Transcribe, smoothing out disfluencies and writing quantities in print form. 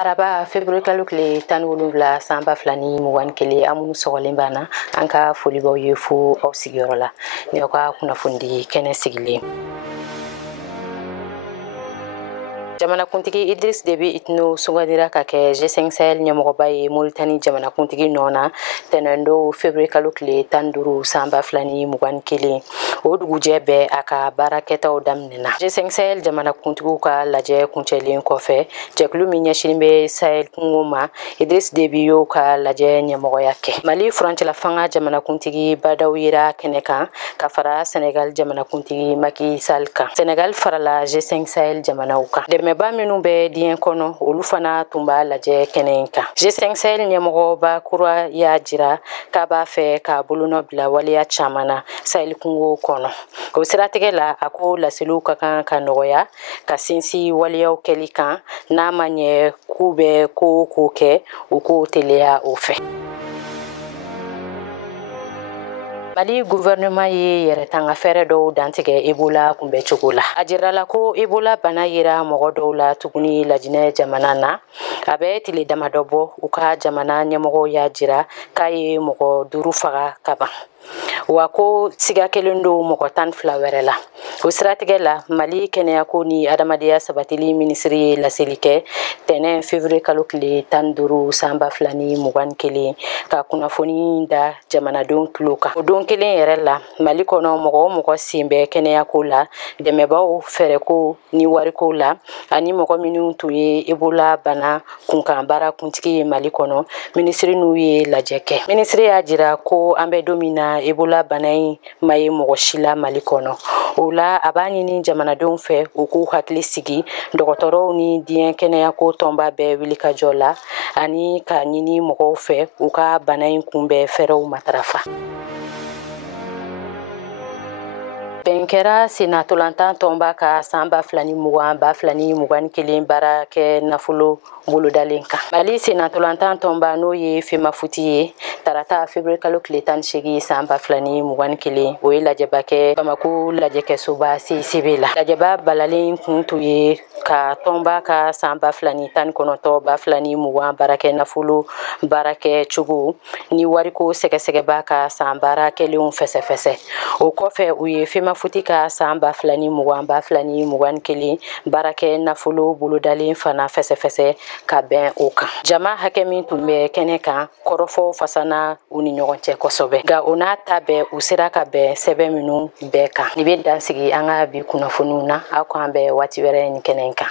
Araba February kalo kile tan wolonwula san 2021 amunu sɔgɔlen bana an ka foli b'aw ye fo aw sigiyɔrɔ la ni aw ka kunnafoni kɛnɛ sigilen. Jamanakuntigi Idris Deby Itno sugadira ka kɛ G5 Sahel ɲɛmɔgɔba ye Mauritanie jamanakuntigi nɔna tɛnɛndo February kalo tile 15 san 2021 o dugujɛ bɛɛ a ka baarakɛtaw daminɛna. G5 Sahel jamanakuntigiw ka lajɛ kuncɛlen kɔfɛ jɛkulu min ɲɛsinnen bɛ Sahel kungo ma Idris Deby y'o ka lajɛ ɲɛmɔgɔya kɛ. Mali furancɛla fanga jamanakuntigi badaw yera kɛnɛ kan ka fara Senegal jamanakuntigi Macky Sall kan. Senegal farala G5 Sahel jamanaw kan. Dɛmɛba minnu bɛ diɲɛ kɔnɔ olu fana tun b'a lajɛ kɛnɛ in kan. G5 Sahel ɲɛmɔgɔba kura y'a jira k'a b'a fɛ ka bolonɔ bila waleya caman na Sahel kungo kɔnɔ. O siratigɛ la a ko laseliw ka kan ka nɔgɔya ka sinsin waleyaw kɛli kan n'a ma ɲɛ k'u bɛ ko o ko kɛ u k'o teliya o fɛ. Mali gouvernement ye yɛrɛtanga fɛɛrɛ dɔw dantigɛ Ebola kunbɛ cogo la. A jirala ko Ebola bana yera mɔgɔ dɔw la tuguni Lajinɛ jamana na. A bɛ tile damadɔ bɔ u ka jamana ɲɛmɔgɔw y'a jira k'a ye mɔgɔ 5 faga ka ban. Wa ko siga kelen do mɔgɔ 12 wɛrɛ la. O siratigɛ la Mali kɛnɛyako ni adamadenya sabatili minisiri ye laseli kɛ tɛnɛn février kalo tile 15 san 2021 ka kunnafoni da jamanadenw tulo kan. O don kelen yɛrɛ la Mali kɔnɔ mɔgɔ o mɔgɔ sen bɛ kɛnɛyako la dɛmɛbaw fɛrɛko ni wariko la ani mɔgɔ minnu tun ye Ebola bana kunkan baara kuntigi ye Mali kɔnɔ minisiri n'u ye lajɛ kɛ. Minisiri y'a jira ko an bɛ don min na Ebola bana in ma ye mɔgɔ si la Mali kɔnɔ. O la a b'a ɲini jamanadenw fɛ u k'u hakili sigi dɔgɔtɔrɔw ni diɲɛ kɛnɛyako tɔnba bɛɛ wulikajɔ la ani ka ɲini mɔgɔw fɛ u ka bana in kunbɛn fɛɛrɛw matarafa. Bɛn kɛra senatolantan tɔnba ka san 2020-2021 baara kɛ nafolo bolodalen kan. Mali senatolantan tɔnba n'o ye Femafuti ye tarata February kalo tile 18 san 2021 o ye lajɛba kɛ Bamako lajɛkɛsoba CICB la. Lajɛba balalen kun tun ye ka tɔnba ka san 2019-2020 baarakɛ nafolo baarakɛ cogo ni wariko sɛgɛsɛgɛba ka san baara kɛlenw fɛsɛfɛsɛ. O kɔfɛ u ye Femafuti ka san 2020-2021 baarakɛ nafolo bolodalen fana fɛsɛfɛsɛ ka bɛn o kan. Jama hakɛ min tun bɛ kɛnɛ kan kɔrɔfɔw fasana u ni ɲɔgɔn cɛ kosɛbɛ. Nka o n'a ta bɛɛ u sera ka bɛn sɛbɛn minnu bɛɛ kan. Ni bɛ dansigi an ka bi kunnafoniw na aw k'an bɛn waati wɛrɛ ni kɛnɛ kan.